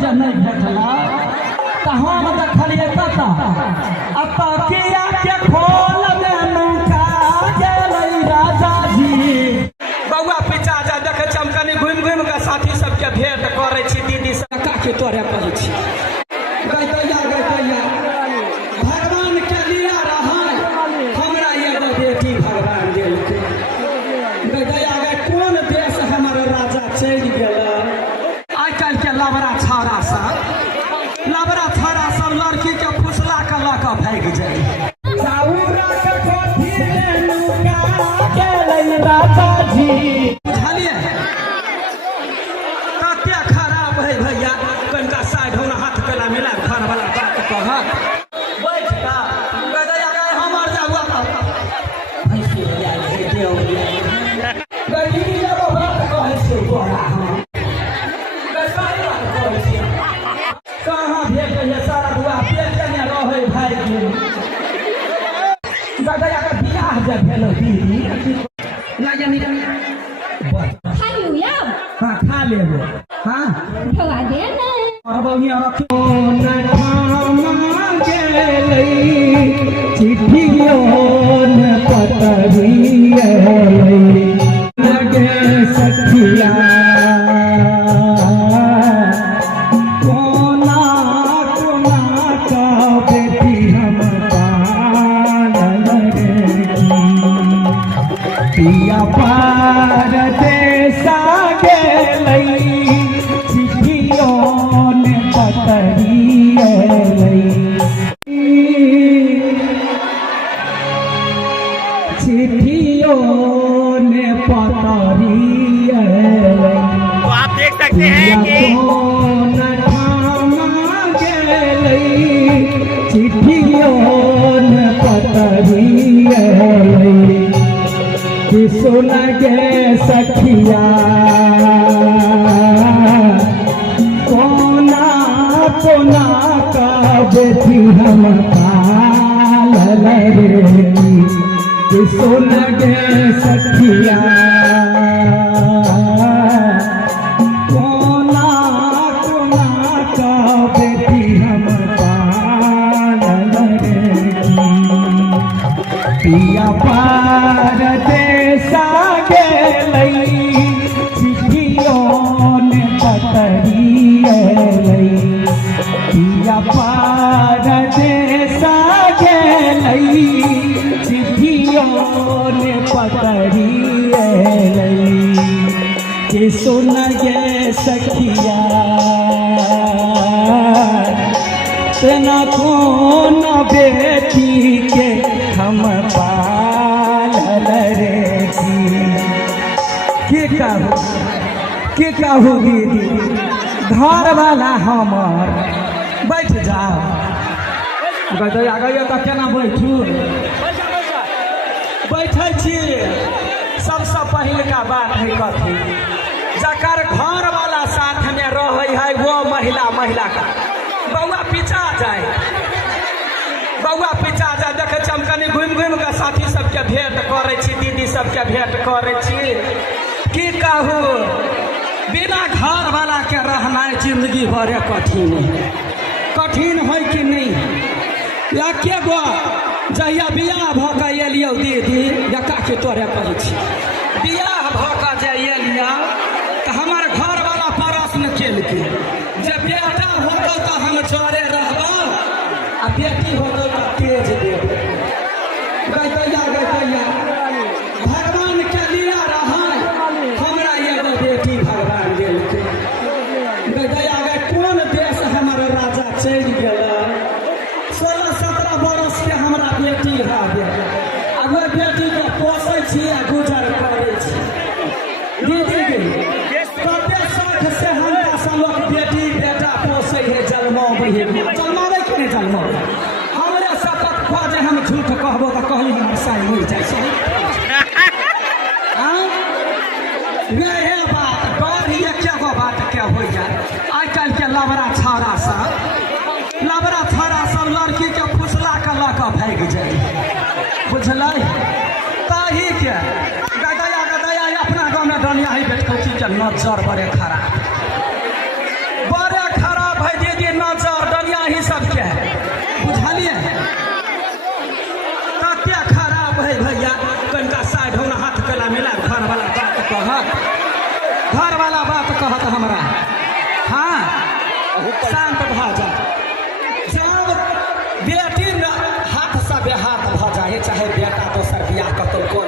जे नहीं भेटला तो हम देखलिए कत अतकिया के खोल नुका गेलै राजा जी। बउआ पिचा जा देखे छी हम कनी घुमि घुमि के साथी सबके भेंट करे छी दीदी सब के तोरे कहै छी गैतैया भगवान के लिया रहै हमरा एगो बेटी भगवान देलकै। गैतैया कोन देश हमर राजा चलि गेल। आइ काल्हि के लबरा छौड़ा सब लड़की के फुसला के लऽ कऽ भागि जाय। बुझलियै कते खराब है भैया। कनिका साइड होना हाथ गला मिला घर वाला बात कहत बैठ का हमर जागुआ कहाँ भेट सारा बुआ पेट कने रहे भाई गदैया के बियाह जे भेल दीदी खा लिया हाँ खा लेबो हाँ खवा दे ना अब यहाँ रखो न गेलै चिट्ठियो न पतरिया लगे सखिया कोना का बेटी हम पालन पिया पार देसा गेलै चिट्ठियो ने पतरिया चिट्ठियो ने पतरिया तो आप देख सकते हैं कि चिट्ठियो ने पतरिया सुन गे सखिया कोना का बेटी हम पालन रे सुन गे सखिया कोना का बेटी हम पालन पिया पार देसा गेलै चिट्ठियो ने पतरिया पिया पार देसा गेलै चिट्ठियो ने पतरिया के सुन गे सखिया तेना कौन बेटी के हम पालन रे के कहू दीदी घर वाला हमर बैठ जाओ गैया तो केना बैठू बैठे छी। सबसे पहिलका बात है कथी जकर घर वाला साथ में रहे है वो महिला का बउआ पिचा जाए देखे छी हम कनी घुमि घुमि के साथी सबके भेंट करे छी दीदी सबके भेंट करे छी। की कहू बिना घर वाला के रहनाइ जिंदगी भरे कठिन है कि नहीं। या के गो जहिया बियाह भऽ कऽ एलियौ दीदी यका के तोरे कहै छी बियाह भऽ कऽ जे एलियौ तऽ हमर घर वाला प्रश्न केलकै जे बेटा होतौ तऽ हम चोरे रहबौ आ बेटी होतौ तऽ तेज देब। गैतैया भगवान के लिया रहै हमरा एगो बेटी भगवान देलकै। गैतैया कोन देश हमर राजा चलि गेल 16-17 बरस के हमरा बेटी रह आ वो बेटी के पोसै छी आ गुजर करै छी। दीदी कते शौक से हमरा सब लोग बेटी बेटा पोसै है जन्माबै के नहीं जन्माबै हमरे शपथ खा जे हम झूठ कहबो तऽ कहली हमर साई मरि जाइ छै। ये बात बड़ ही एकेगो बात के हो जाए। आइ काल्हि के लबरा छौड़ा सब लड़की के फुसला के लऽ कऽ भागि जाय। बुझलै ताही के गदैया अपना गाँव में डनिया ही बेटकौती के नजर बड़े खराब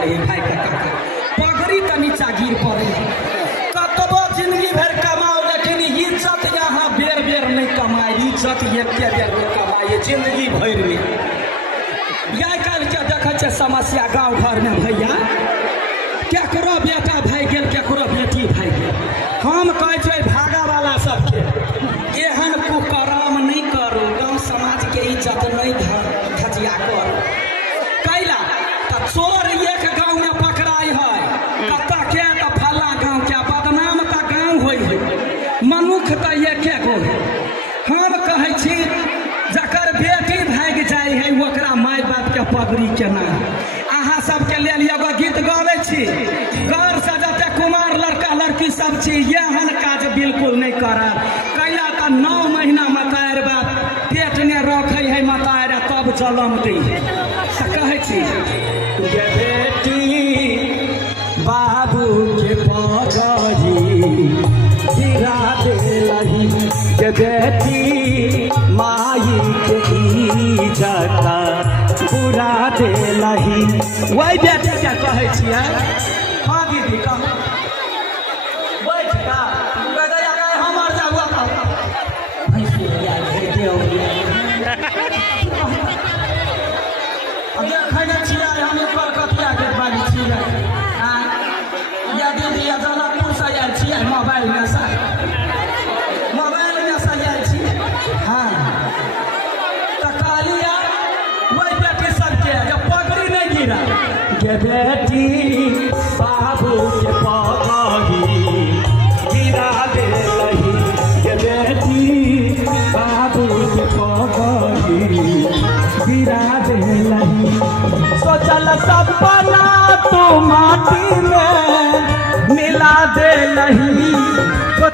पड़े भाई काका, पगड़ी का नीचा गिर पड़े। कतबो जिंदगी भर कमाओ लेकिन इज्जत यहाँ बेर बेर नहीं कमाए, इज्जत एक बेर में कमाए जिंदगी भर में। आइ काल्हि के देखै छै समस्या गाँव घर में भैया, केकरो बेटा भाग गेल केकरो बेटी भाग गेल। हम कहै छै भागा वाला सबके एहन कुकर्म नहीं करू, गाँव समाज के इज्जत नहीं धजिया करू। कैला तो चोर एक गाँव में पकड़ाई है, कत के तो फला गाँव के बदनाम तो गाँव हो, मनुख तो एके गो है। हम कहै छी जकर बेटी भाग जाए है ओकरा माय बाप के पगड़ी केना। अहाँ सबके लेल एगो गीत गाबै छी, घर से जते कुमार लड़का लड़की सब छी एहन काज बिल्कुल नहीं करब। कैला तो 9 महीना मतार बाप पेट में रखे है मतार तब जलम दी है। कहै छी ये बेटी बाबू के पगड़ी गिरा देलही, ये बेटी माई के इज्जत बुरा देलही। वही बेटी क्या कहै छियै? हाँ दीदी कह बैठ का हमर जाबुआ देखै छियै हम कलकतिया के बारी छियै। या दीदी या जनकपुर से आयल छियै मोबाइल में से आयल छियै। हाँ तो कहलिया वही बेटी सबके जब पगड़ी नहीं गिरा, ये बेटी बाबू के पगड़ी गिरा देलही, ये बेटी बाबू के पगड़ी गिरा देलही। सोचल सपना तो माटी में मिला देलही,